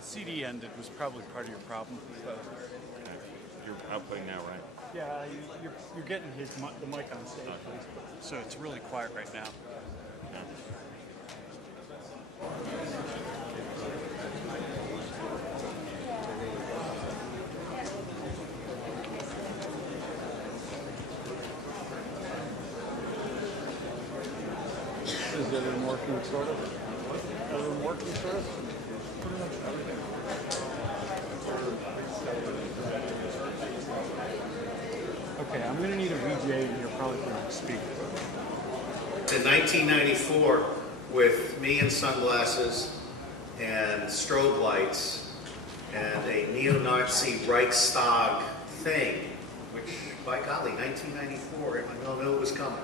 the CD ended was probably part of your problem. So. Okay. You're outputting now, right? Yeah, you're getting the mic on stage, so it's really quiet right now. Yeah. Is everyone working sort of? Everyone working sort of? Pretty much everything. Okay, I'm going to need a VJ and you're probably going to speak. In 1994, with me in sunglasses and strobe lights and a neo-Nazi Reichstag thing, which, by golly, 1994, everyone knew it was coming.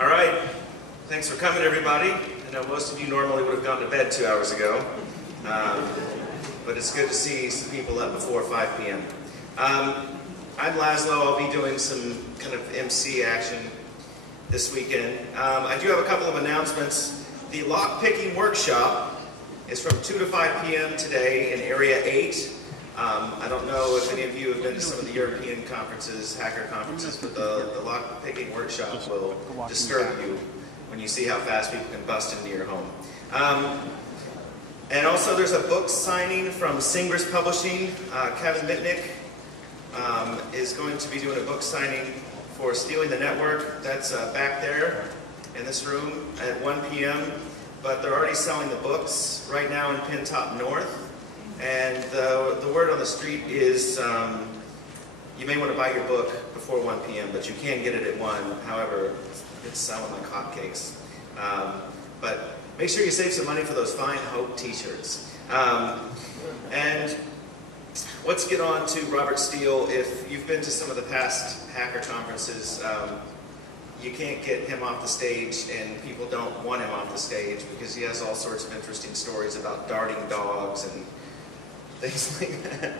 All right, thanks for coming, everybody. I know most of you normally would have gone to bed 2 hours ago, but it's good to see some people up before 5 p.m. I'm Laszlo. I'll be doing some kind of MC action this weekend. I do have a couple of announcements. The lock-picking workshop is from 2 to 5 p.m. today in Area 8. I don't know if any of you have been to some of the European conferences, hacker conferences, but the lock-picking workshop will disturb you when you see how fast people can bust into your home. And also there's a book signing from Singress Publishing. Kevin Mitnick is going to be doing a book signing for Stealing the Network. That's back there in this room at 1 p.m. But they're already selling the books right now in Pin-Top North. And the word on the street is you may want to buy your book before 1 p.m., but you can get it at 1. However, it's selling like hotcakes. But make sure you save some money for those fine Hope t-shirts. And let's get on to Robert Steele. If you've been to some of the past hacker conferences, you can't get him off the stage, and people don't want him off the stage because he has all sorts of interesting stories about darting dogs and things like that.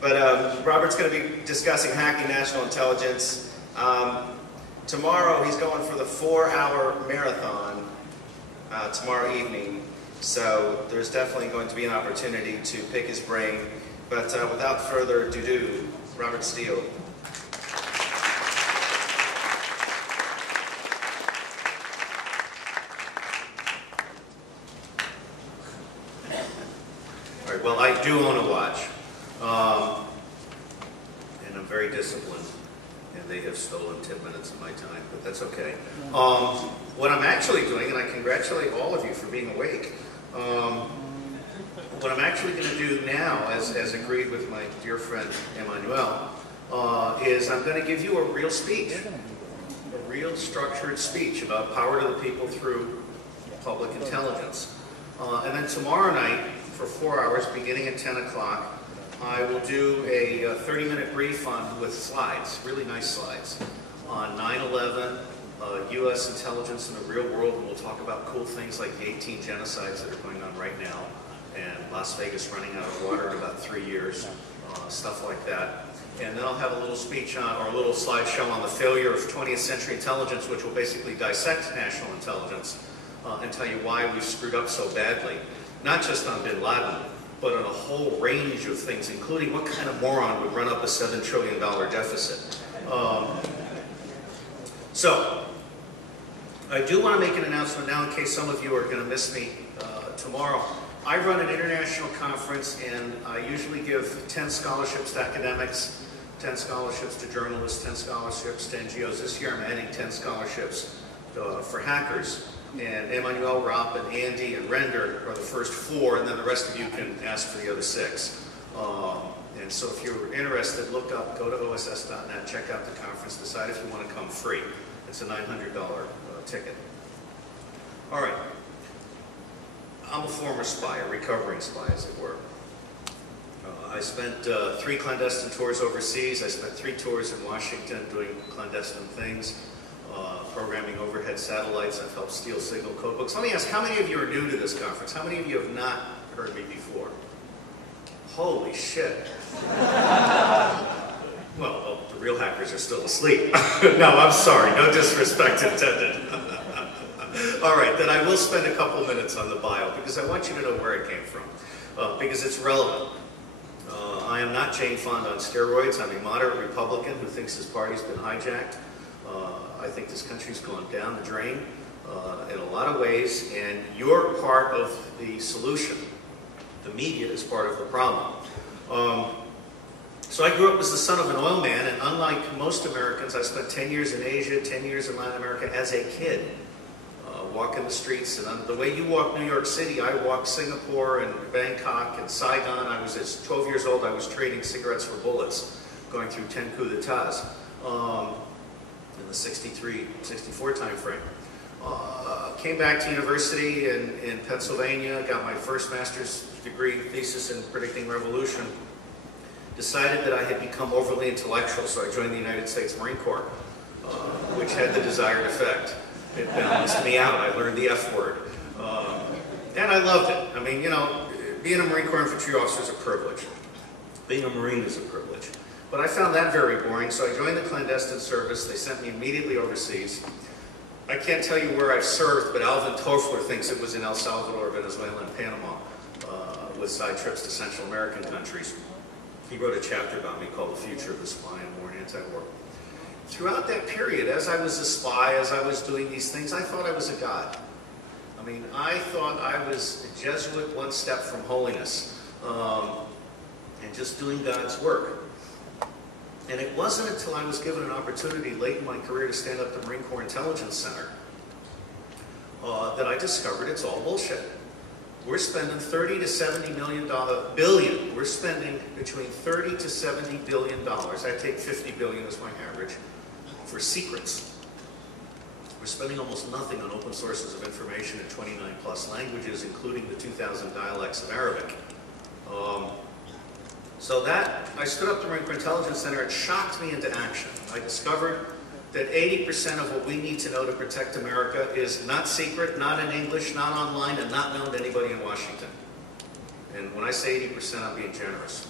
But Robert's going to be discussing hacking national intelligence. Tomorrow he's going for the 4-hour marathon tomorrow evening. So there's definitely going to be an opportunity to pick his brain. But without further ado, Robert Steele. Well, I do own a watch, and I'm very disciplined, and they have stolen 10 minutes of my time, but that's okay. What I'm actually doing, and I congratulate all of you for being awake, what I'm actually going to do now, as agreed with my dear friend Emmanuel, is I'm going to give you a real speech, a real structured speech about power to the people through public intelligence. And then tomorrow night, for 4 hours, beginning at 10 o'clock, I will do a 30-minute brief with slides, really nice slides, on 9/11, U.S. intelligence in the real world, and we'll talk about cool things like the 18 genocides that are going on right now, and Las Vegas running out of water in about 3 years, stuff like that. And then I'll have a little speech on, or a little slideshow on the failure of 20th century intelligence, which will basically dissect national intelligence and tell you why we've screwed up so badly. Not just on bin Laden, but on a whole range of things, including what kind of moron would run up a $7 trillion deficit. So, I do want to make an announcement now in case some of you are going to miss me tomorrow. I run an international conference, and I usually give 10 scholarships to academics 10 scholarships to journalists, 10 scholarships to NGOs. This year I'm adding 10 scholarships for hackers. And Emmanuel, Ropp, and Andy, and Render are the first 4, and then the rest of you can ask for the other 6. And so if you're interested, look up, go to OSS.net, check out the conference, decide if you want to come free. It's a $900 ticket. All right. I'm a former spy, a recovering spy, as it were. I spent 3 clandestine tours overseas. I spent 3 tours in Washington doing clandestine things, programming overhead satellites. I've helped steal signal code books. Let me ask, how many of you are new to this conference? How many of you have not heard me before? Holy shit. Well, the real hackers are still asleep. No, I'm sorry. No disrespect intended. All right, then I will spend a couple minutes on the bio because I want you to know where it came from, because it's relevant. I am not Jane Fonda on steroids. I'm a moderate Republican who thinks his party's been hijacked. I think this country's gone down the drain in a lot of ways, and you're part of the solution. The media is part of the problem. So I grew up as the son of an oil man, and unlike most Americans, I spent 10 years in Asia, 10 years in Latin America as a kid. Walking the streets, and the way you walk New York City, I walked Singapore and Bangkok and Saigon. I was, at 12 years old, I was trading cigarettes for bullets, going through 10 coups d'etats in the 63, 64 time frame. Came back to university in Pennsylvania, got my first master's degree thesis in predicting revolution. Decided that I had become overly intellectual, so I joined the United States Marine Corps, which had the desired effect. It balanced me out. I learned the F word. And I loved it. I mean, you know, being a Marine Corps infantry officer is a privilege. Being a Marine is a privilege. But I found that very boring, so I joined the clandestine service. They sent me immediately overseas. I can't tell you where I've served, but Alvin Toffler thinks it was in El Salvador, Venezuela, and Panama, with side trips to Central American countries. He wrote a chapter about me called The Future of the Spy in War and Anti-War. Throughout that period, as I was a spy, as I was doing these things, I thought I was a god. I mean, I thought I was a Jesuit one step from holiness, and just doing God's work. And it wasn't until I was given an opportunity late in my career to stand up the Marine Corps Intelligence Center that I discovered it's all bullshit. We're spending $30 to $70 billion. We're spending between $30 to $70 billion. I take $50 billion as my average for secrets. We're spending almost nothing on open sources of information in 29 plus languages, including the 2,000 dialects of Arabic. So that, I stood up the Marine Corps Intelligence Center. It shocked me into action. I discovered that 80% of what we need to know to protect America is not secret, not in English, not online, and not known to anybody in Washington. And when I say 80%, I'm being generous.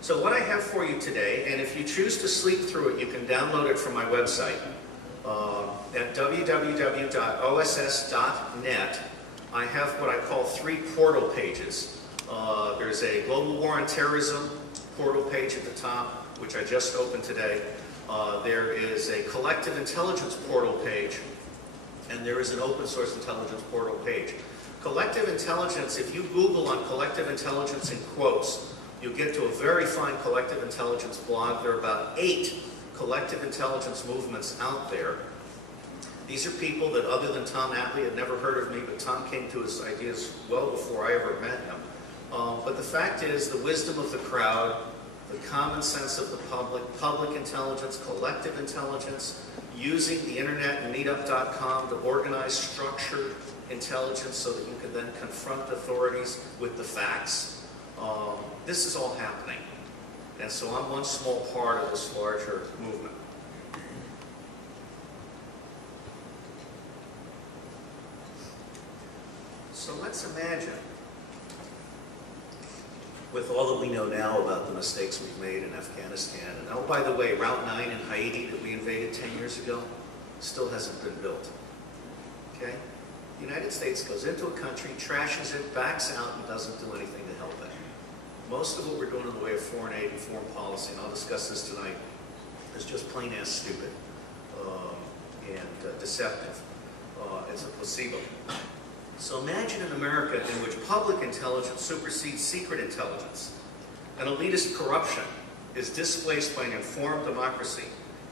So what I have for you today, and if you choose to sleep through it, you can download it from my website. At www.oss.net, I have what I call 3 portal pages. There's a Global War on Terrorism portal page at the top, which I just opened today. There is a collective intelligence portal page, and there is an open source intelligence portal page. Collective intelligence, if you Google on collective intelligence in quotes, you'll get to a very fine collective intelligence blog. There are about 8 collective intelligence movements out there. These are people that, other than Tom Atlee, had never heard of me, but Tom came to his ideas well before I ever met him. But the fact is, the wisdom of the crowd, the common sense of the public intelligence, collective intelligence, using the internet and meetup.com to organize structured intelligence so that you can then confront authorities with the facts. This is all happening. And so I'm one small part of this larger movement. So let's imagine, with all that we know now about the mistakes we've made in Afghanistan, and oh, by the way, Route 9 in Haiti that we invaded 10 years ago still hasn't been built. Okay? The United States goes into a country, trashes it, backs out, and doesn't do anything to help it. Most of what we're doing in the way of foreign aid and foreign policy, and I'll discuss this tonight, is just plain-ass stupid and deceptive. It's a placebo. So imagine an America in which public intelligence supersedes secret intelligence, and elitist corruption is displaced by an informed democracy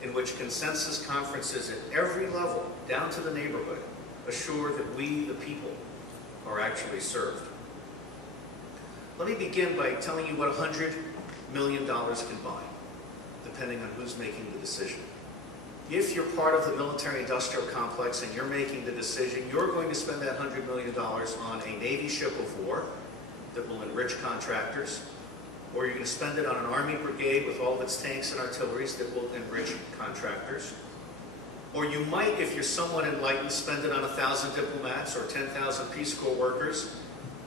in which consensus conferences at every level, down to the neighborhood, assure that we, the people, are actually served. Let me begin by telling you what $100 million can buy, depending on who's making the decision. If you're part of the military-industrial complex and you're making the decision, you're going to spend that $100 million on a Navy ship of war that will enrich contractors, or you're going to spend it on an Army brigade with all of its tanks and artilleries that will enrich contractors. Or you might, if you're somewhat enlightened, spend it on 1,000 diplomats or 10,000 Peace Corps workers.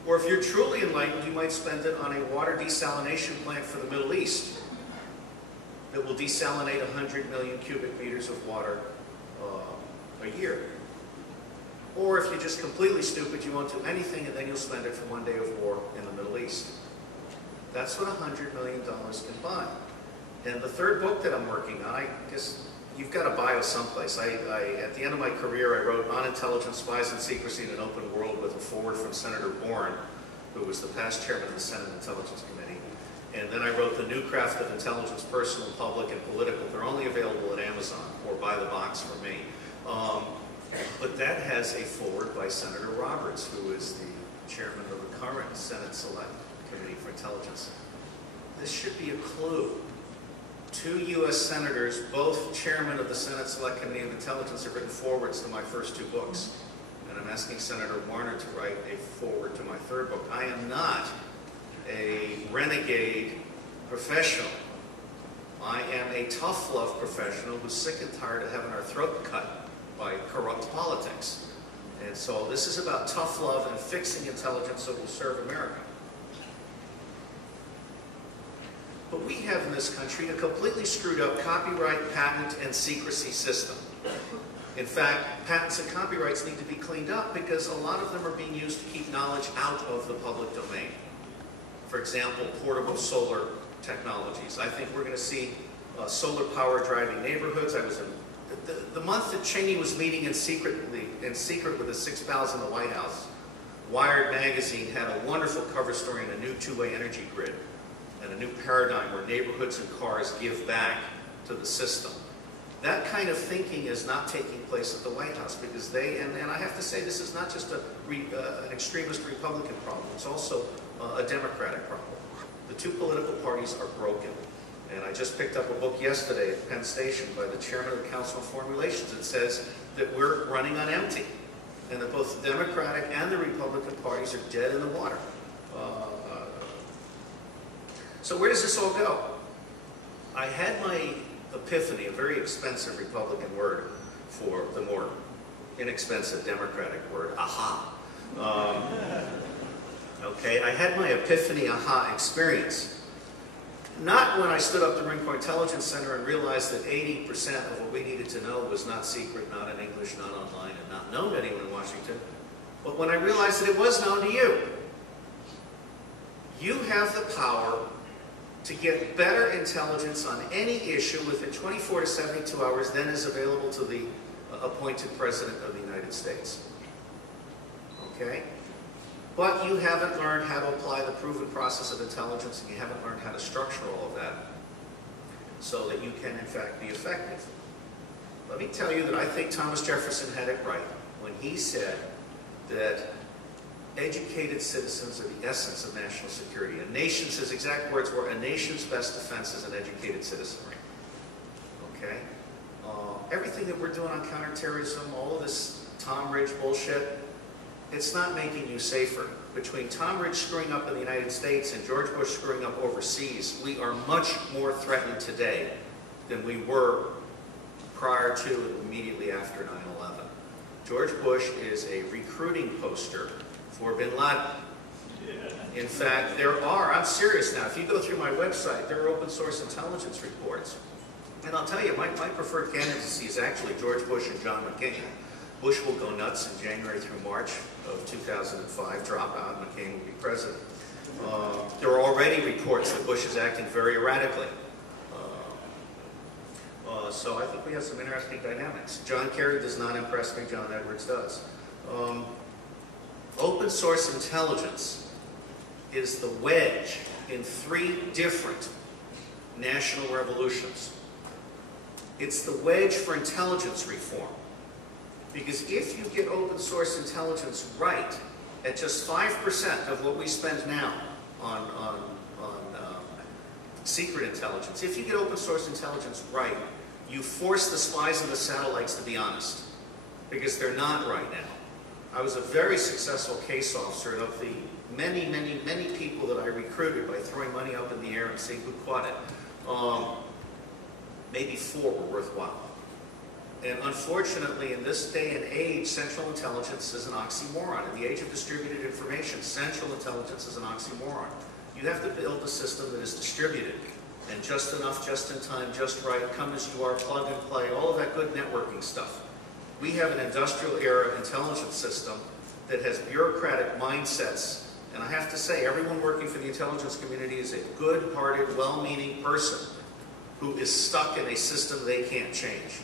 Or if you're truly enlightened, you might spend it on a water desalination plant for the Middle East that will desalinate 100 million cubic meters of water a year. Or if you're just completely stupid, you won't do anything and then you'll spend it for one day of war in the Middle East. That's what $100 million can buy. And the third book that I'm working on, I guess you've got a bio someplace. At the end of my career, I wrote On Intelligence, Spies, and Secrecy in an Open World with a foreword from Senator Bourne, who was the past chairman of the Senate Intelligence Committee. And then I wrote The New Craft of Intelligence, Personal, Public, and Political. They're only available at Amazon or buy the box for me. But that has a foreword by Senator Roberts, who is the chairman of the current Senate Select Committee for Intelligence. This should be a clue. 2 U.S. senators, both chairmen of the Senate Select Committee of Intelligence, have written forewords to my first 2 books. And I'm asking Senator Warner to write a foreword to my 3rd book. I am not a renegade professional. I am a tough love professional who's sick and tired of having our throat cut by corrupt politics. And so this is about tough love and fixing intelligence so it will serve America. But we have in this country a completely screwed up copyright, patent, and secrecy system. In fact, patents and copyrights need to be cleaned up because a lot of them are being used to keep knowledge out of the public domain. For example, portable solar technologies. I think we're going to see solar power driving neighborhoods. I was in the month that Cheney was meeting in secret with his 6 pals in the White House. Wired magazine had a wonderful cover story on a new 2-way energy grid and a new paradigm where neighborhoods and cars give back to the system. That kind of thinking is not taking place at the White House because and I have to say this is not just an extremist Republican problem, it's also a Democratic problem. The 2 political parties are broken. And I just picked up a book yesterday at Penn Station by the chairman of the Council on Foreign Relations that says that we're running on empty and that both the Democratic and the Republican parties are dead in the water. So where does this all go? I had my epiphany, a very expensive Republican word for the more inexpensive Democratic word, aha. Okay, I had my epiphany aha experience. Not when I stood up the Marine Corps Intelligence Center and realized that 80% of what we needed to know was not secret, not in English, not online, and not known to anyone in Washington, but when I realized that it was known to you. You have the power to get better intelligence on any issue within 24 to 72 hours than is available to the appointed President of the United States. Okay? But you haven't learned how to apply the proven process of intelligence, and you haven't learned how to structure all of that so that you can, in fact, be effective. Let me tell you that I think Thomas Jefferson had it right when he said that educated citizens are the essence of national security. A nation's, his exact words were, a nation's best defense is an educated citizenry. Okay? Everything that we're doing on counterterrorism, all of this Tom Ridge bullshit, it's not making you safer. Between Tom Ridge screwing up in the United States and George Bush screwing up overseas, we are much more threatened today than we were prior to and immediately after 9/11. George Bush is a recruiting poster for bin Laden. In fact, there are, I'm serious now, if you go through my website, there are open source intelligence reports. And I'll tell you, my preferred candidacy is actually George Bush and John McCain. Bush will go nuts in January through March of 2005, drop out, and McCain will be president. There are already reports that Bush is acting very erratically. So I think we have some interesting dynamics. John Kerry does not impress me, John Edwards does. Open source intelligence is the wedge in 3 different national revolutions. It's the wedge for intelligence reform. Because if you get open source intelligence right, at just 5% of what we spend now on secret intelligence, if you get open source intelligence right, you force the spies and the satellites to be honest. Because they're not right now. I was a very successful case officer of the many, many, many people that I recruited by throwing money up in the air and seeing who caught it. Maybe 4 were worthwhile. And unfortunately, in this day and age, central intelligence is an oxymoron. In the age of distributed information, central intelligence is an oxymoron. You have to build a system that is distributed, and just enough, just in time, just right, come as you are, plug and play, all of that good networking stuff. We have an industrial era intelligence system that has bureaucratic mindsets, and I have to say, everyone working for the intelligence community is a good-hearted, well-meaning person who is stuck in a system they can't change.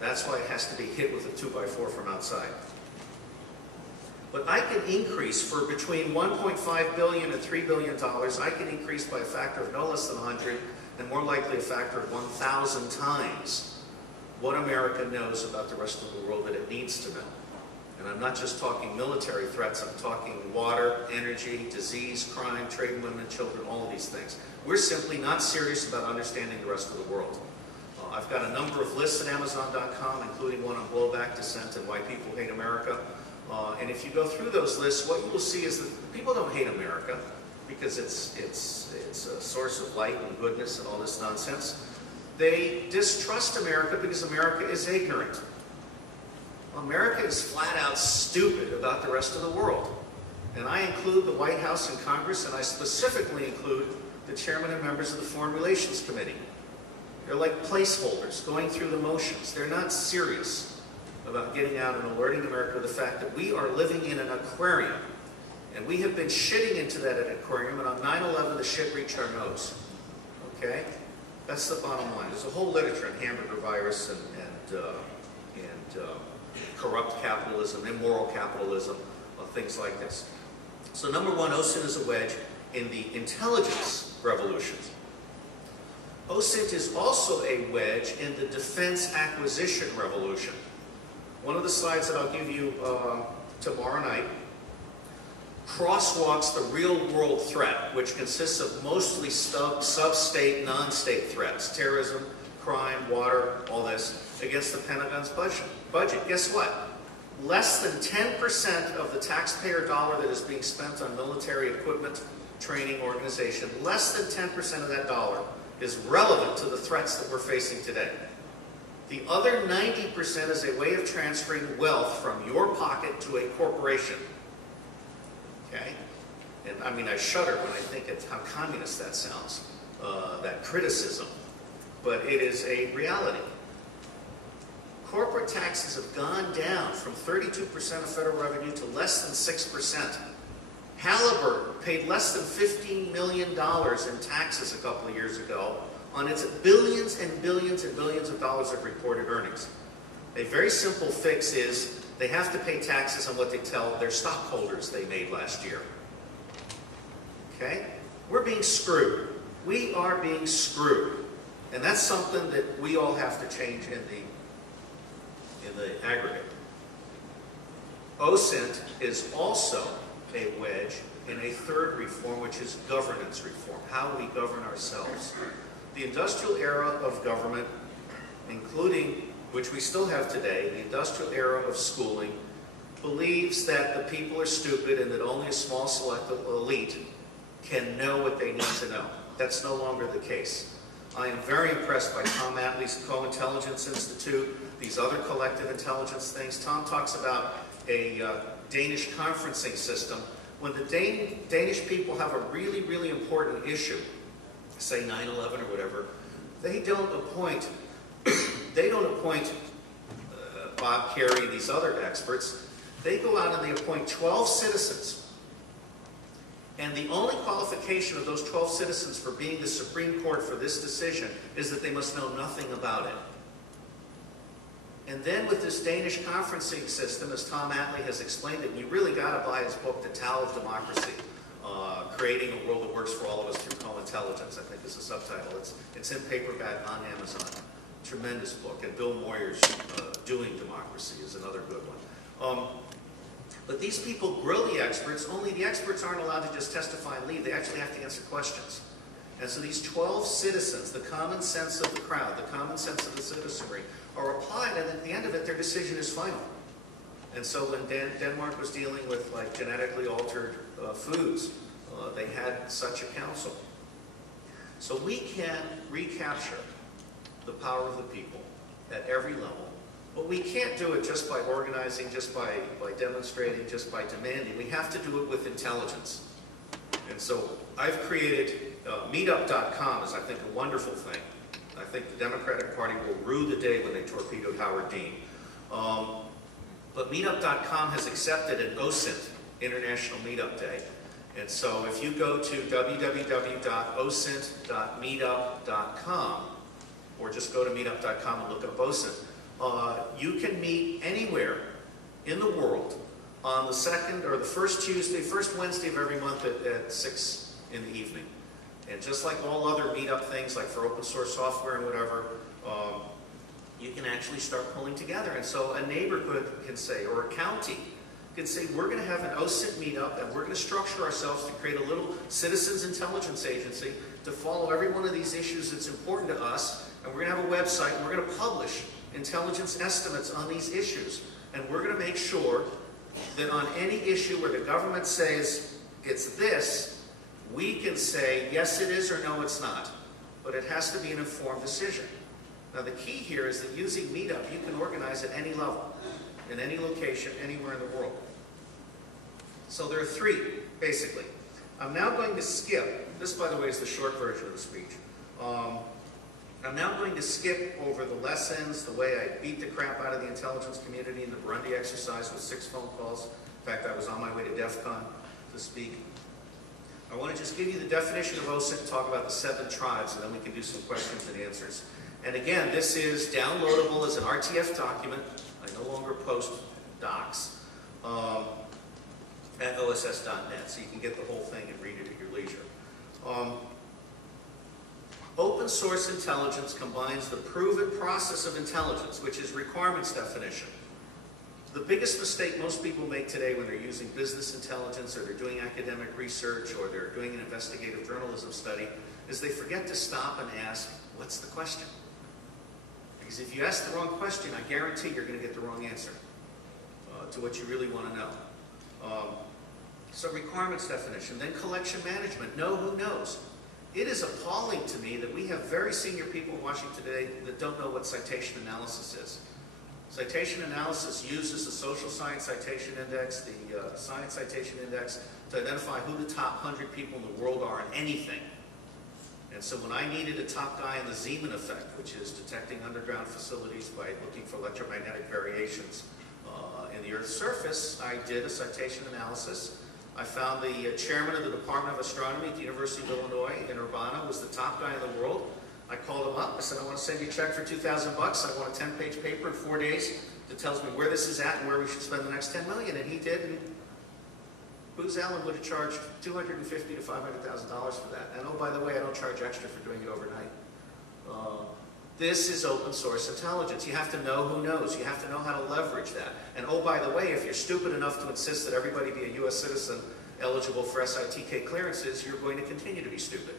That's why it has to be hit with a 2x4 from outside. But I can increase for between $1.5 billion and $3 billion, I can increase by a factor of no less than 100, and more likely a factor of 1,000 times what America knows about the rest of the world that it needs to know. And I'm not just talking military threats, I'm talking water, energy, disease, crime, trade in women and children, all of these things. We're simply not serious about understanding the rest of the world. I've got a number of lists at Amazon.com, including one on blowback dissent and why people hate America. And if you go through those lists, what you will see is that people don't hate America because it's a source of light and goodness and all this nonsense. They distrust America because America is ignorant. America is flat out stupid about the rest of the world. And I include the White House and Congress, and I specifically include the chairman and members of the Foreign Relations Committee. They're like placeholders, going through the motions. They're not serious about getting out and alerting America of the fact that we are living in an aquarium. And we have been shitting into that aquarium, and on 9/11 the shit reached our nose. Okay? That's the bottom line. There's a whole literature on hamburger virus and corrupt capitalism, immoral capitalism, things like this. So number one, OSINT is a wedge in the intelligence revolution. OSINT is also a wedge in the defense acquisition revolution. One of the slides that I'll give you tomorrow night crosswalks the real-world threat, which consists of mostly sub-state, non-state threats, terrorism, crime, water, all this, against the Pentagon's budget. Guess what? Less than 10% of the taxpayer dollar that is being spent on military equipment, training, organization, less than 10% of that dollar is relevant to the threats that we're facing today. The other 90% is a way of transferring wealth from your pocket to a corporation. Okay? And I mean, I shudder when I think of how communist that sounds, that criticism. But it is a reality. Corporate taxes have gone down from 32% of federal revenue to less than 6%. Halliburton paid less than $15 million in taxes a couple of years ago on its billions and billions and billions of dollars of reported earnings. A very simple fix is they have to pay taxes on what they tell their stockholders they made last year. Okay? We're being screwed. We are being screwed. And that's something that we all have to change in the aggregate. OSINT is also a wedge in a third reform, which is governance reform, how we govern ourselves. The industrial era of government, including, which we still have today, the industrial era of schooling, believes that the people are stupid and that only a small select elite can know what they need to know. That's no longer the case. I am very impressed by Tom Atlee's Co-Intelligence Institute, these other collective intelligence things. Tom talks about a Danish conferencing system. When the Danish people have a really, really important issue, say 9/11 or whatever, they don't appoint Bob Kerrey and these other experts. They go out and they appoint 12 citizens. And the only qualification of those 12 citizens for being the Supreme Court for this decision is that they must know nothing about it. And then with this Danish conferencing system, as Tom Atlee has explained it, and you really got to buy his book, The Tao of Democracy. Creating a World That Works for All of Us Through Co-Intelligence, I think is the subtitle. It's in paperback on Amazon. Tremendous book. And Bill Moyer's Doing Democracy is another good one. But these people grill the experts, only the experts aren't allowed to just testify and leave. They actually have to answer questions. And so these 12 citizens, the common sense of the crowd, the common sense of the citizenry, are applied, and at the end of it, their decision is final. And so when Denmark was dealing with like genetically altered foods, they had such a council. So we can recapture the power of the people at every level, but we can't do it just by organizing, just by demonstrating, just by demanding. We have to do it with intelligence. And so I've created meetup.com is, I think, a wonderful thing. I think the Democratic Party will rue the day when they torpedoed Howard Dean. But meetup.com has accepted an OSINT, International Meetup Day. And so if you go to www.osint.meetup.com, or just go to meetup.com and look up OSINT, you can meet anywhere in the world on the second or the first Tuesday, first Wednesday of every month at 6 in the evening. And just like all other meetup things, like for open source software and whatever, you can actually start pulling together. And so a neighborhood can say, or a county can say, we're going to have an OSINT meetup, and we're going to structure ourselves to create a little citizens intelligence agency to follow every one of these issues that's important to us. And we're going to have a website, and we're going to publish intelligence estimates on these issues. And we're going to make sure that on any issue where the government says it's this, we can say, yes, it is, or no, it's not. But it has to be an informed decision. Now, the key here is that using Meetup, you can organize at any level, in any location, anywhere in the world. So there are three, basically. I'm now going to skip, this, by the way, is the short version of the speech. I'm now going to skip over the lessons, the way I beat the crap out of the intelligence community in the Burundi exercise with 6 phone calls. In fact, I was on my way to DEF CON to speak. I want to just give you the definition of OSINT and talk about the 7 tribes, and then we can do some questions and answers. And again, this is downloadable as an RTF document. I no longer post docs at oss.net, so you can get the whole thing and read it at your leisure. Open source intelligence combines the proven process of intelligence, which is requirements definition. The biggest mistake most people make today when they're using business intelligence, or they're doing academic research, or they're doing an investigative journalism study, is they forget to stop and ask, what's the question? Because if you ask the wrong question, I guarantee you're going to get the wrong answer to what you really want to know. So requirements definition, then collection management, know who knows. It is appalling to me that we have very senior people in Washington today that don't know what citation analysis is. Citation analysis uses the Social Science Citation Index, the Science Citation Index, to identify who the top 100 people in the world are in anything. And so when I needed a top guy in the Zeeman effect, which is detecting underground facilities by looking for electromagnetic variations in the Earth's surface, I did a citation analysis. I found the chairman of the Department of Astronomy at the University of Illinois in Urbana was the top guy in the world. I called him up. I said, I want to send you a check for $2,000 bucks. I want a 10-page paper in 4 days that tells me where this is at and where we should spend the next $10 million. And he did. And Booz Allen would have charged $250,000 to $500,000 for that. And oh, by the way, I don't charge extra for doing it overnight. This is open source intelligence. You have to know who knows. You have to know how to leverage that. And oh, by the way, if you're stupid enough to insist that everybody be a U.S. citizen eligible for SITK clearances, you're going to continue to be stupid.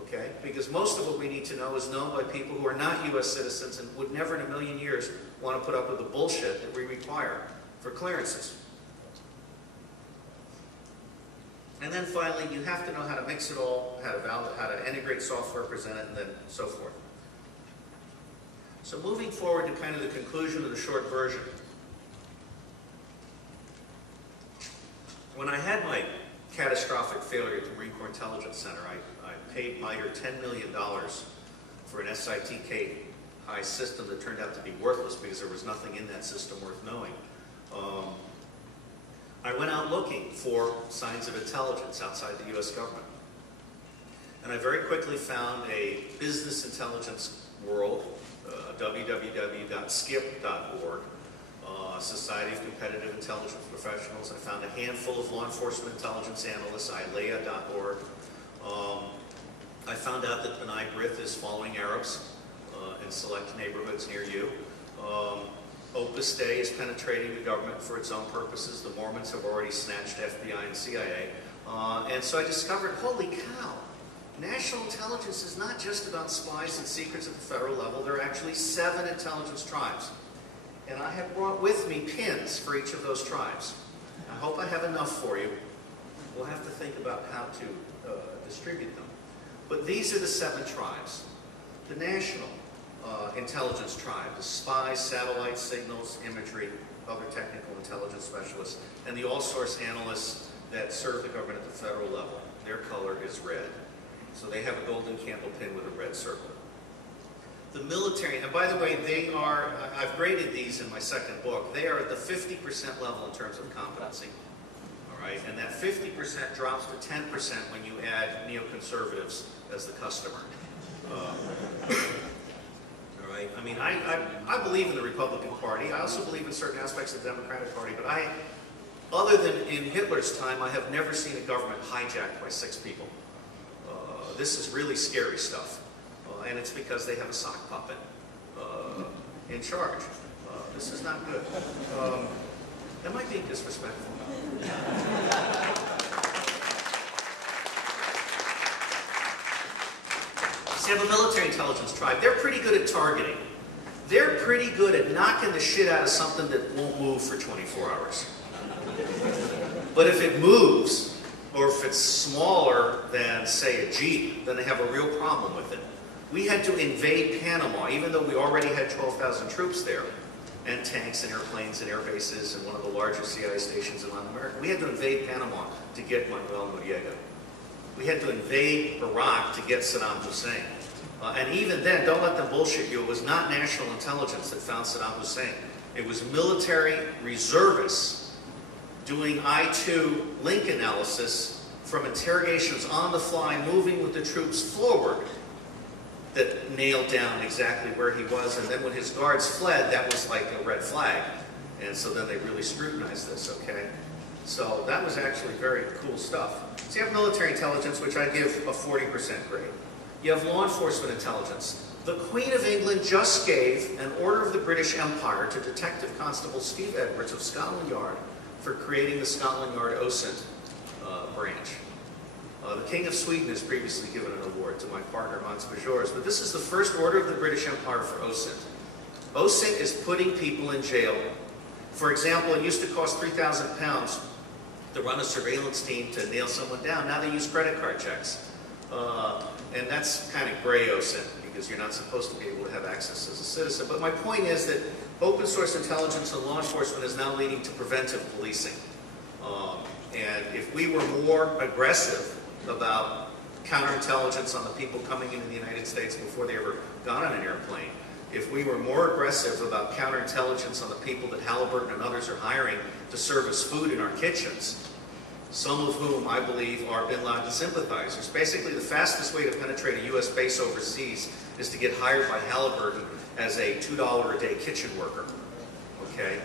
Okay? Because most of what we need to know is known by people who are not U.S. citizens and would never in a million years want to put up with the bullshit that we require for clearances. And then finally, you have to know how to mix it all, how to integrate software, present it, and then so forth. So moving forward to kind of the conclusion of the short version. When I had my catastrophic failure at the Marine Corps Intelligence Center, I paid MITRE $10 million for an SITK high system that turned out to be worthless because there was nothing in that system worth knowing. I went out looking for signs of intelligence outside the U.S. government. And I very quickly found a business intelligence world, www.skip.org, Society of Competitive Intelligence Professionals. I found a handful of law enforcement intelligence analysts, ilea.org. I found out that B'nai B'rith is following Arabs in select neighborhoods near you. Opus Dei is penetrating the government for its own purposes. The Mormons have already snatched FBI and CIA. And so I discovered, holy cow, national intelligence is not just about spies and secrets at the federal level. There are actually 7 intelligence tribes. And I have brought with me pins for each of those tribes. I hope I have enough for you. We'll have to think about how to distribute them. But these are the 7 tribes. The national intelligence tribe, the spies, satellite signals, imagery, other technical intelligence specialists, and the all-source analysts that serve the government at the federal level. Their color is red. So they have a golden candle pin with a red circle. The military, and by the way, they are, I've graded these in my second book, they are at the 50% level in terms of competency. All right, and that 50% drops to 10% when you add neoconservatives as the customer. All right, I mean, I believe in the Republican Party. I also believe in certain aspects of the Democratic Party, but other than in Hitler's time, I have never seen a government hijacked by 6 people. This is really scary stuff. And it's because they have a sock puppet in charge. This is not good. Am I being disrespectful? So you have a military intelligence tribe. They're pretty good at targeting. They're pretty good at knocking the shit out of something that won't move for 24 hours. But if it moves, or if it's smaller than, say, a Jeep, then they have a real problem with it. We had to invade Panama, even though we already had 12,000 troops there, and tanks and airplanes and air bases and one of the largest CIA stations in Latin America. We had to invade Panama to get Manuel Noriega. We had to invade Iraq to get Saddam Hussein. And even then, don't let them bullshit you, it was not national intelligence that found Saddam Hussein. It was military reservists doing I-2 link analysis from interrogations on the fly, moving with the troops forward, that nailed down exactly where he was. And then when his guards fled, that was like a red flag. And so then they really scrutinized this, okay? So that was actually very cool stuff. So you have military intelligence, which I give a 40% grade. You have law enforcement intelligence. The Queen of England just gave an Order of the British Empire to Detective Constable Steve Edwards of Scotland Yard for creating the Scotland Yard OSINT branch. The King of Sweden has previously given an award to my partner, Mons Majors, but this is the first Order of the British Empire for OSINT. OSINT is putting people in jail. For example, it used to cost £3,000 to run a surveillance team to nail someone down. Now they use credit card checks. And that's kind of gray OSINT, because you're not supposed to be able to have access as a citizen. But my point is that open source intelligence and law enforcement is now leading to preventive policing. And if we were more aggressive about counterintelligence on the people coming into the United States before they ever got on an airplane, if we were more aggressive about counterintelligence on the people that Halliburton and others are hiring to serve us food in our kitchens, some of whom I believe are Bin Laden sympathizers. Basically, the fastest way to penetrate a U.S. base overseas is to get hired by Halliburton as a $2 a day kitchen worker. Okay?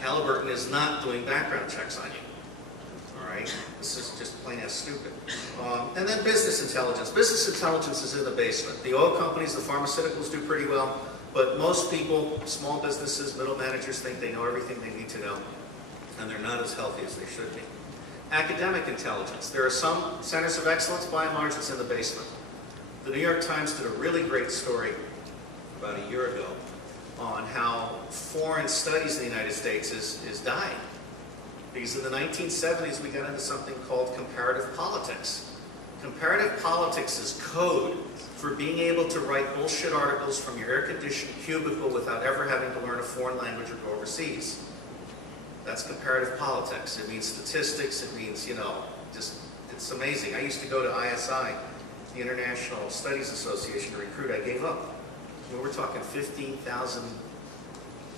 Halliburton is not doing background checks on you. All right? This is just plain ass stupid. And then business intelligence. Business intelligence is in the basement. The oil companies, the pharmaceuticals do pretty well, but most people, small businesses, middle managers think they know everything they need to know, and they're not as healthy as they should be. Academic intelligence. There are some centers of excellence, by and large it's in the basement. The New York Times did a really great story about a year ago on how foreign studies in the United States is dying. Because in the 1970s we got into something called comparative politics. Comparative politics is code for being able to write bullshit articles from your air-conditioned cubicle without ever having to learn a foreign language or go overseas. That's comparative politics. It means statistics. It means, you know, just, it's amazing. I used to go to ISI, the International Studies Association, to recruit. I gave up. We're talking 15,000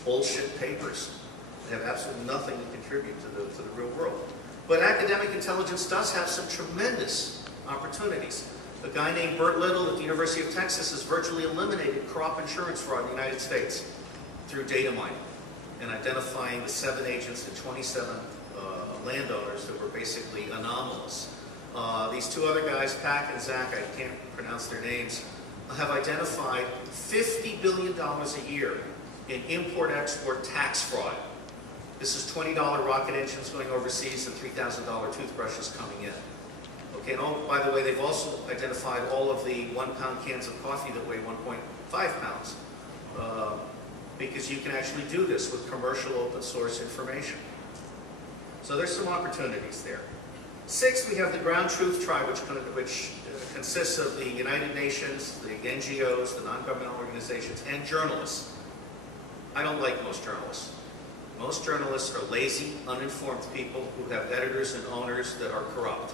bullshit papers that have absolutely nothing to contribute to the real world. But academic intelligence does have some tremendous opportunities. A guy named Bert Little at the University of Texas has virtually eliminated crop insurance fraud in the United States through data mining. and identifying the 7 agents and 27 landowners that were basically anomalous. These two other guys, Pack and Zach, I can't pronounce their names, have identified $50 billion a year in import-export tax fraud. This is $20 rocket engines going overseas and $3,000 toothbrushes coming in. Okay, and by the way, they've also identified all of the 1-pound cans of coffee that weigh 1.5 pounds. Because you can actually do this with commercial open source information. So there's some opportunities there. 6, we have the Ground Truth Tribe, which consists of the United Nations, the NGOs, the non-governmental organizations, and journalists. I don't like most journalists. Most journalists are lazy, uninformed people who have editors and owners that are corrupt.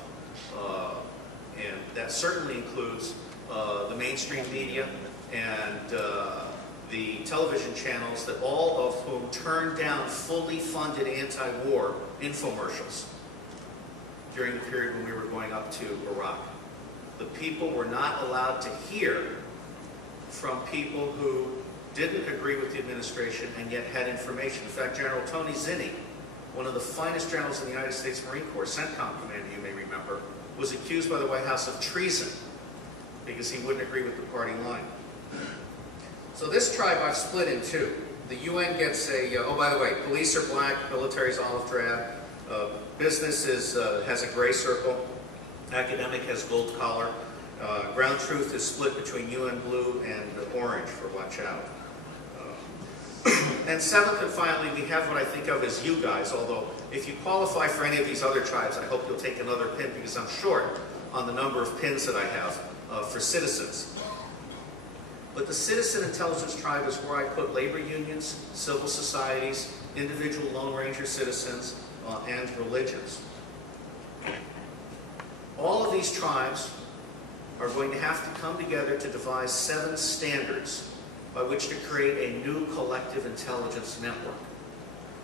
And that certainly includes the mainstream media and the television channels, that all of whom turned down fully funded anti-war infomercials during the period when we were going up to Iraq. The people were not allowed to hear from people who didn't agree with the administration and yet had information. In fact, General Tony Zinni, one of the finest generals in the United States Marine Corps, CENTCOM commander, you may remember, was accused by the White House of treason because he wouldn't agree with the party line. So this tribe I've split in two. The UN gets a, oh by the way, police are black, military's olive drab, business has a gray circle, academic has gold collar, Ground Truth is split between UN blue and orange for watch out. And 7th and finally, we have what I think of as you guys, although if you qualify for any of these other tribes, I hope you'll take another pin because I'm short on the number of pins that I have for citizens. But the Citizen Intelligence Tribe is where I put labor unions, civil societies, individual Lone Ranger citizens, and religions. All of these tribes are going to have to come together to devise 7 standards by which to create a new collective intelligence network.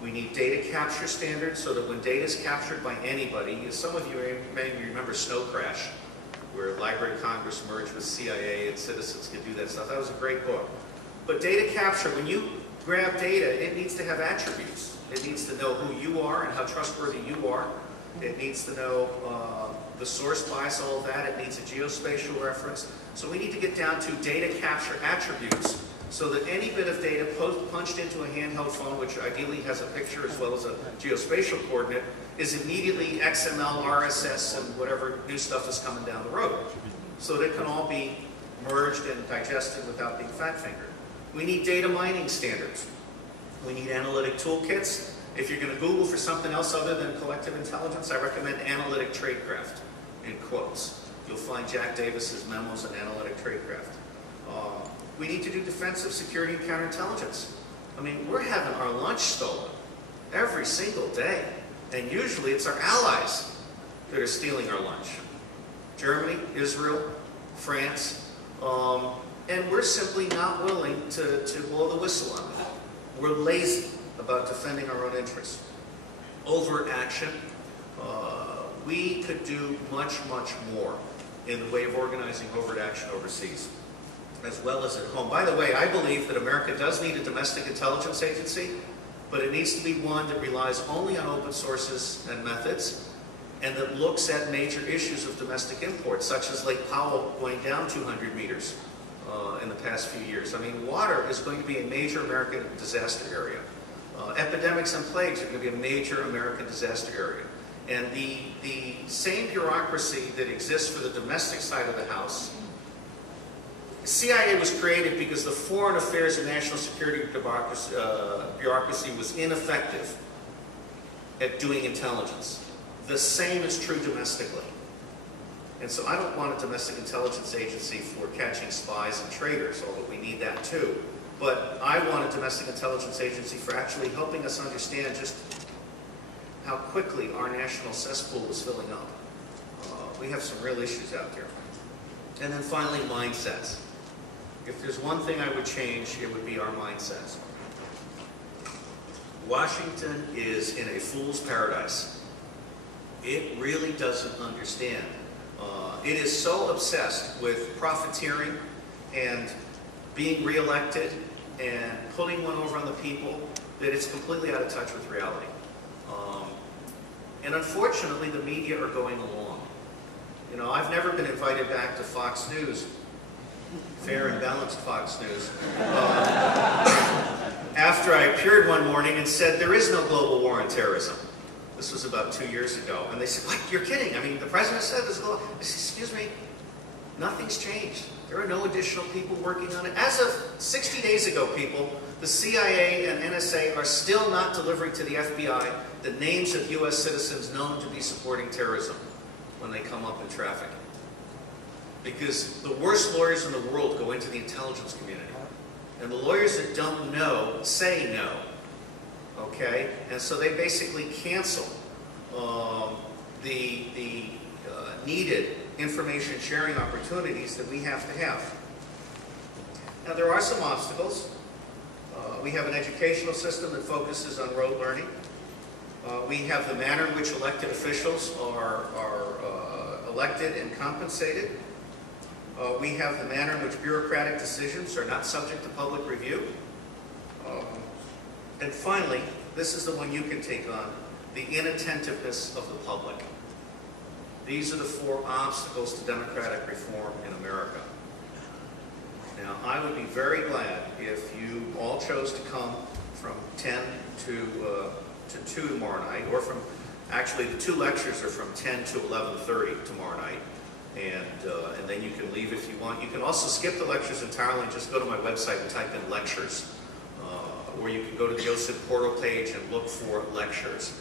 We need data capture standards so that when data is captured by anybody, some of you may remember Snow Crash, where Library of Congress merged with CIA and citizens could do that stuff. That was a great book. But data capture, when you grab data, it needs to have attributes. It needs to know who you are and how trustworthy you are. It needs to know the source bias, all of that. It needs a geospatial reference. So we need to get down to data capture attributes so that any bit of data punched into a handheld phone, which ideally has a picture as well as a geospatial coordinate, is immediately XML, RSS, and whatever new stuff is coming down the road. So that it can all be merged and digested without being fat-fingered. We need data mining standards. We need analytic toolkits. If you're going to Google for something else other than collective intelligence, I recommend analytic tradecraft, in quotes. You'll find Jack Davis's memos on analytic tradecraft. We need to do defensive security and counterintelligence. I mean, we're having our lunch stolen every single day. And usually it's our allies that are stealing our lunch. Germany, Israel, France, and we're simply not willing to blow the whistle on that. We're lazy about defending our own interests. Overt action, we could do much, much more in the way of organizing overt action overseas, as well as at home. By the way, I believe that America does need a domestic intelligence agency, but it needs to be one that relies only on open sources and methods, and that looks at major issues of domestic import, such as Lake Powell going down 200 meters in the past few years. I mean, water is going to be a major American disaster area. Epidemics and plagues are going to be a major American disaster area. And the same bureaucracy that exists for the domestic side of the house, CIA was created because the foreign affairs and national security bureaucracy was ineffective at doing intelligence. The same is true domestically. And so I don't want a domestic intelligence agency for catching spies and traitors, although we need that too. But I want a domestic intelligence agency for actually helping us understand just how quickly our national cesspool is filling up. We have some real issues out there. And then finally, mindsets. If there's one thing I would change, it would be our mindsets. Washington is in a fool's paradise. It really doesn't understand. It is so obsessed with profiteering and being reelected and putting one over on the people that it's completely out of touch with reality. And unfortunately, the media are going along. You know, I've never been invited back to Fox News, fair and balanced Fox News, after I appeared one morning and said, there is no global war on terrorism. This was about 2 years ago. And they said, what, you're kidding. I mean, the president said this. I said, excuse me, nothing's changed. There are no additional people working on it. As of 60 days ago, people, the CIA and NSA are still not delivering to the FBI the names of U.S. citizens known to be supporting terrorism when they come up in traffic. Because the worst lawyers in the world go into the intelligence community. And the lawyers that don't know say no. Okay? And so they basically cancel the needed information sharing opportunities that we have to have. Now, there are some obstacles. We have an educational system that focuses on rote learning. We have the manner in which elected officials are elected and compensated. We have the manner in which bureaucratic decisions are not subject to public review. And finally, this is the one you can take on, the inattentiveness of the public. These are the 4 obstacles to democratic reform in America. Now, I would be very glad if you all chose to come from 10 to 2 tomorrow night, or from, actually the 2 lectures are from 10 to 11:30 tomorrow night. And then you can leave if you want. You can also skip the lectures entirely and just go to my website and type in lectures. Or you can go to the OSINT portal page and look for lectures.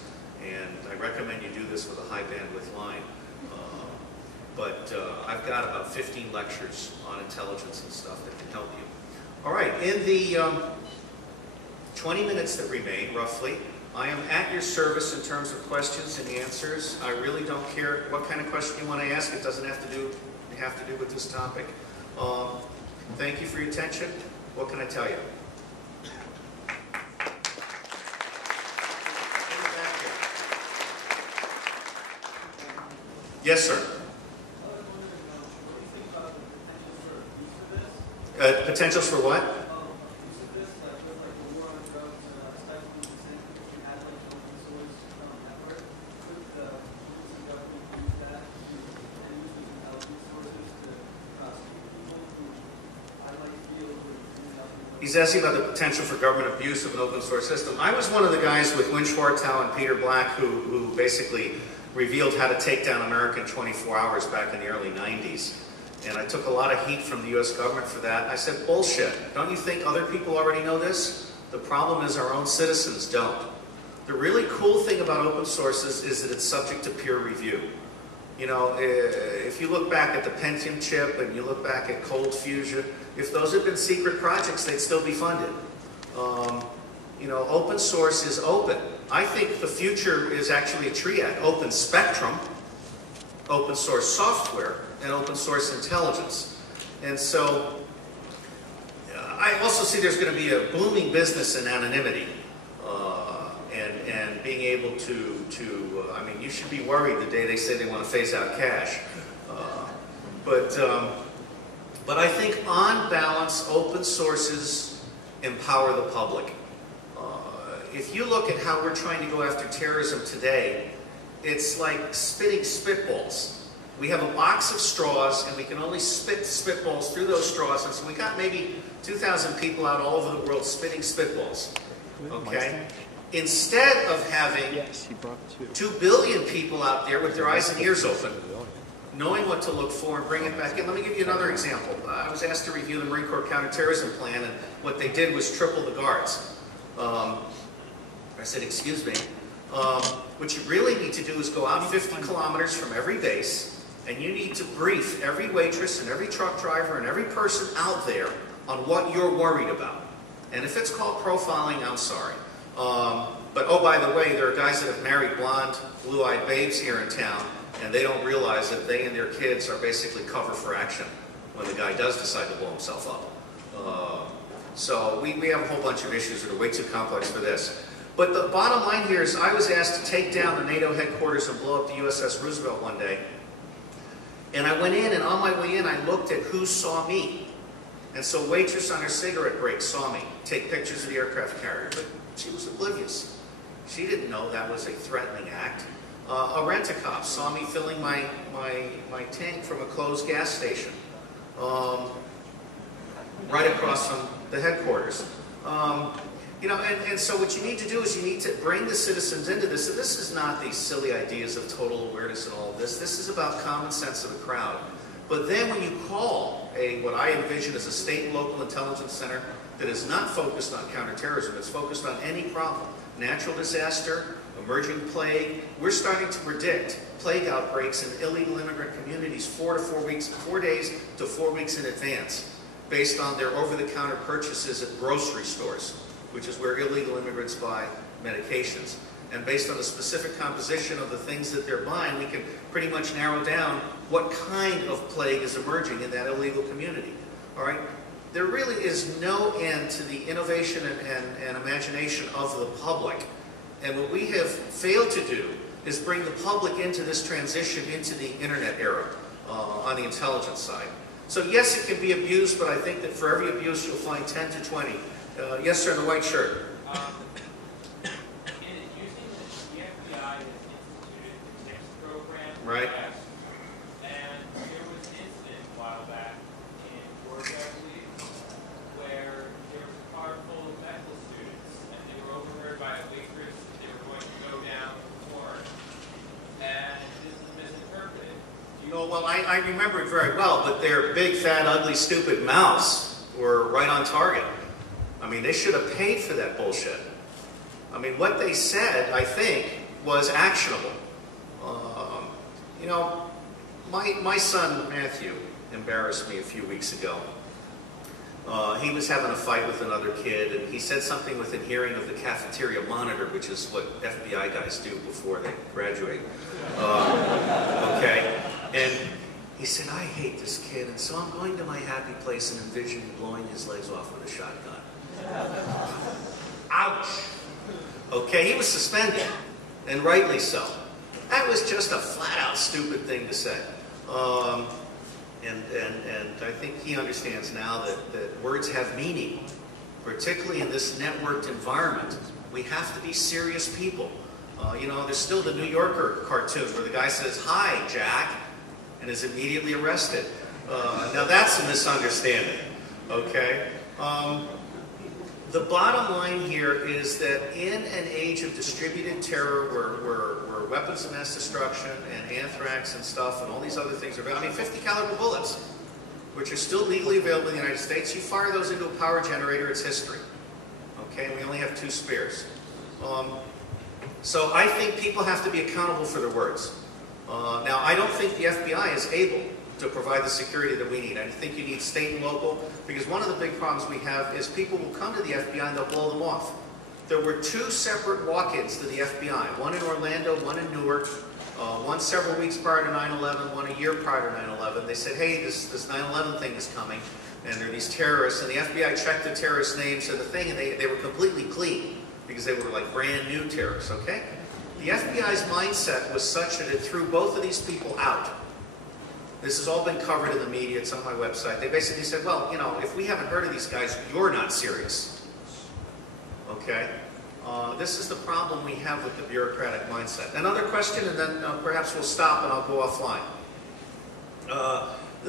And I recommend you do this with a high bandwidth line. But I've got about 15 lectures on intelligence and stuff that can help you. All right, in the 20 minutes that remain, roughly, I am at your service in terms of questions and answers. I really don't care what kind of question you want to ask. It doesn't have to do with this topic. Thank you for your attention. What can I tell you? Yes, sir. Potentials for what? He's asking about the potential for government abuse of an open source system. I was one of the guys with Win Schwartau and Peter Black who basically revealed how to take down America in 24 hours back in the early 90s. And I took a lot of heat from the US government for that. I said, bullshit. Don't you think other people already know this? The problem is our own citizens don't. The really cool thing about open sources is that it's subject to peer review. You know, if you look back at the Pentium chip and you look back at Cold Fusion, if those had been secret projects, they'd still be funded. You know, open source is open. I think the future is actually a triad: open spectrum, open source software, and open source intelligence. And so I also see there's going to be a booming business in anonymity and being able to I mean, you should be worried the day they say they want to phase out cash. But I think on balance, open sources empower the public. If you look at how we're trying to go after terrorism today, it's like spitting spitballs. We have a box of straws, and we can only spit spitballs through those straws. And so we got maybe 2,000 people out all over the world spitting spitballs. Okay? Instead of having 2 billion people out there with their eyes and ears open, knowing what to look for and bring it back in. Let me give you another example. I was asked to review the Marine Corps counterterrorism plan, and what they did was triple the guards. I said, excuse me. What you really need to do is go out 50 kilometers from every base, and you need to brief every waitress and every truck driver and every person out there on what you're worried about. And if it's called profiling, I'm sorry. But oh, by the way, there are guys that have married blonde, blue-eyed babes here in town, and they don't realize that they and their kids are basically cover for action when the guy does decide to blow himself up. So we have a whole bunch of issues that are way too complex for this. But the bottom line here is I was asked to take down the NATO headquarters and blow up the USS Roosevelt one day. And I went in, and on my way in, I looked at who saw me. And so a waitress on her cigarette break saw me take pictures of the aircraft carrier, but she was oblivious. She didn't know that was a threatening act. A rent-a-cop saw me filling my tank from a closed gas station right across from the headquarters. You know, and so what you need to do is you need to bring the citizens into this. So this is not these silly ideas of total awareness and all of this. This is about common sense of the crowd. But then when you call what I envision as a state and local intelligence center that is not focused on counterterrorism, it's focused on any problem, natural disaster, emerging plague, we're starting to predict plague outbreaks in illegal immigrant communities 4 days to 4 weeks in advance, based on their over-the-counter purchases at grocery stores, which is where illegal immigrants buy medications. And based on the specific composition of the things that they're buying, we can pretty much narrow down what kind of plague is emerging in that illegal community. All right? There really is no end to the innovation and imagination of the public. And what we have failed to do is bring the public into this transition into the internet era on the intelligence side. So yes, it can be abused, but I think that for every abuse you'll find 10 to 20. Yes, sir, in the white shirt. Right. And there was an incident a while back in Georgia, I believe, where there was a car full of medical students, and they were overheard by a waitress that they were going to go down the floor, and this is misinterpreted. Oh, well, I remember it very well, but their big, fat, ugly, stupid mouths were right on target. I mean, they should have paid for that bullshit. I mean, what they said, I think, was actionable. You know, my son, Matthew, embarrassed me a few weeks ago. He was having a fight with another kid, and he said something within hearing of the cafeteria monitor, which is what FBI guys do before they graduate. Okay? And he said, I hate this kid, and so I'm going to my happy place and envisioning blowing his legs off with a shotgun. Ouch! Okay, he was suspended, and rightly so. That was just a flat-out stupid thing to say. And I think he understands now that words have meaning, particularly in this networked environment. We have to be serious people. You know, there's still the New Yorker cartoon where the guy says, "Hi, Jack," and is immediately arrested. Now that's a misunderstanding, okay? The bottom line here is that in an age of distributed terror where weapons of mass destruction and anthrax and stuff and all these other things are available, I mean 50 caliber bullets, which are still legally available in the United States, you fire those into a power generator, it's history. Okay, and we only have 2 spares. So I think people have to be accountable for their words. Now, I don't think the FBI is able to provide the security that we need. I think you need state and local, because one of the big problems we have is people will come to the FBI and they'll blow them off. There were 2 separate walk-ins to the FBI, one in Orlando, one in Newark, one several weeks prior to 9/11, one a year prior to 9/11. They said, hey, this 9/11 thing is coming, and there are these terrorists, and the FBI checked the terrorist names and the thing, and they were completely clean, because they were like brand new terrorists, okay? The FBI's mindset was such that it threw both of these people out. This has all been covered in the media, it's on my website. They basically said, well, you know, if we haven't heard of these guys, you're not serious. Okay? This is the problem we have with the bureaucratic mindset. Another question, and then perhaps we'll stop and I'll go offline.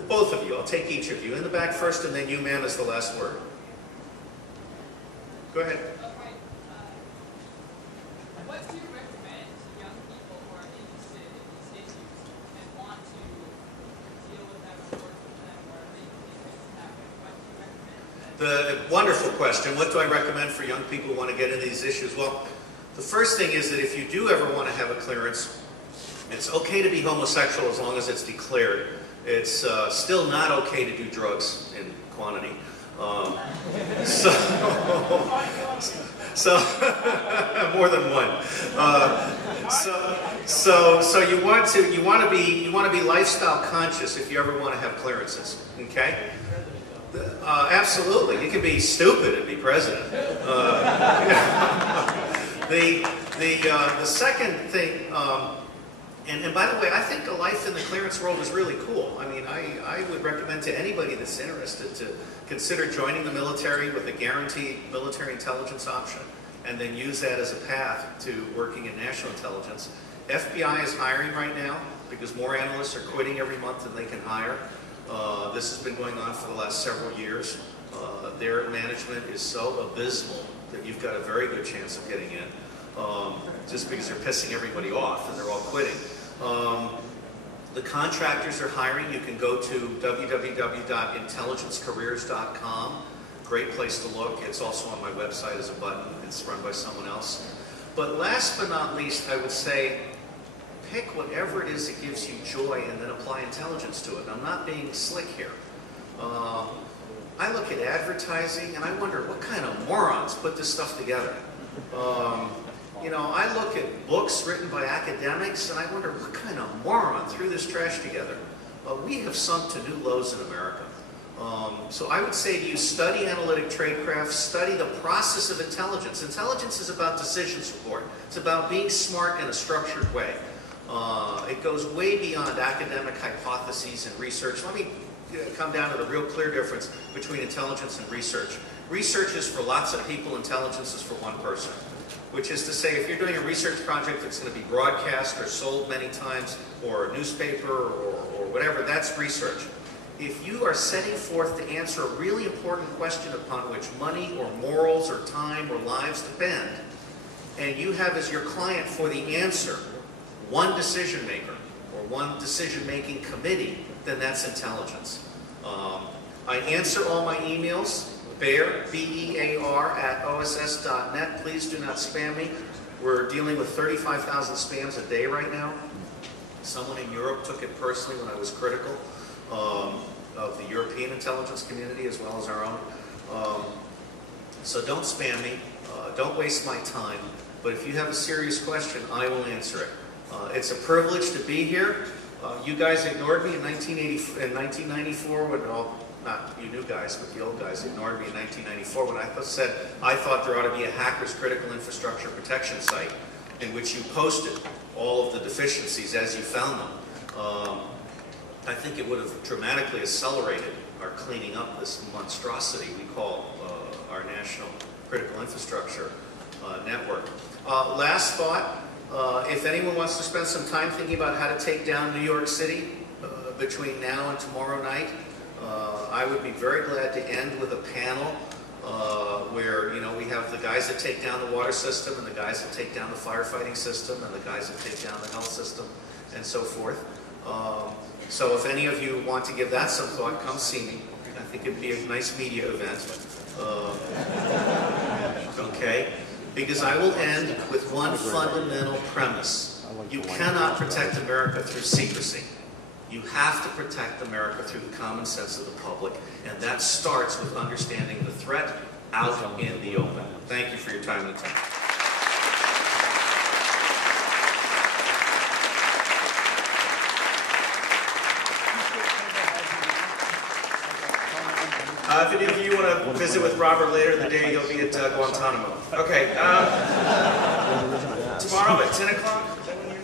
Both of you, I'll take each of you. In the back first, and then you, ma'am, is the last word. Go ahead. Okay. What do you recommend to young people who are interested in these issues and want to deal with them or work with them or make things happen? What do you recommend? Wonderful question. What do I recommend for young people who want to get into these issues? Well, the first thing is that if you do ever want to have a clearance, it's okay to be homosexual as long as it's declared. It's still not okay to do drugs in quantity. So more than one. So you want to be lifestyle conscious if you ever want to have clearances. Okay. Absolutely, you can be stupid and be president. The second thing And by the way, I think a life in the clearance world is really cool. I mean, I would recommend to anybody that's interested to consider joining the military with a guaranteed military intelligence option, and then use that as a path to working in national intelligence. FBI is hiring right now because more analysts are quitting every month than they can hire. This has been going on for the last several years. Their management is so abysmal that you've got a very good chance of getting in, just because they're pissing everybody off and they're all quitting. The contractors are hiring. You can go to www.intelligencecareers.com. Great place to look. It's also on my website as a button. It's run by someone else. But last but not least, I would say, pick whatever it is that gives you joy and then apply intelligence to it. And I'm not being slick here. I look at advertising and I wonder what kind of morons put this stuff together. You know, I look at books written by academics and I wonder what kind of moron threw this trash together. We have sunk to new lows in America. So I would say to you, study analytic tradecraft, study the process of intelligence. Intelligence is about decision support. It's about being smart in a structured way. It goes way beyond academic hypotheses and research. Let me come down to the real clear difference between intelligence and research. Research is for lots of people, intelligence is for one person. Which is to say, if you're doing a research project that's going to be broadcast or sold many times, or a newspaper or whatever, that's research. If you are setting forth to answer a really important question upon which money or morals or time or lives depend, and you have as your client for the answer one decision maker or one decision-making committee, then that's intelligence. I answer all my emails. Bear, B-E-A-R, @oss.net. Please do not spam me. We're dealing with 35,000 spams a day right now. Someone in Europe took it personally when I was critical of the European intelligence community as well as our own. So don't spam me. Don't waste my time. But if you have a serious question, I will answer it. It's a privilege to be here. You guys ignored me in 1994 when not you new guys, but the old guys ignored me in 1994 when I said I thought there ought to be a hackers critical infrastructure protection site in which you posted all of the deficiencies as you found them. I think it would have dramatically accelerated our cleaning up this monstrosity we call our national critical infrastructure network. Last thought, if anyone wants to spend some time thinking about how to take down New York City between now and tomorrow night, I would be very glad to end with a panel where, you know, we have the guys that take down the water system and the guys that take down the firefighting system and the guys that take down the health system and so forth. So if any of you want to give that some thought, come see me. I think it'd be a nice media event. Okay? Because I will end with one fundamental premise. You cannot protect America through secrecy. You have to protect America through the common sense of the public, and that starts with understanding the threat out in the open. Thank you for your time and attention. If any of you want to visit with Robert later in the day, he'll be at Guantanamo. Okay. Tomorrow at 10 o'clock? Is that when you're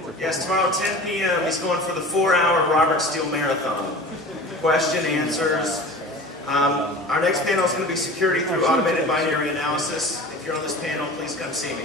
next? Yes, tomorrow at 10 p.m. he's going for the 4-hour Robert Steele Marathon. Question, answers. Our next panel is going to be security through automated binary analysis. If you're on this panel, please come see me.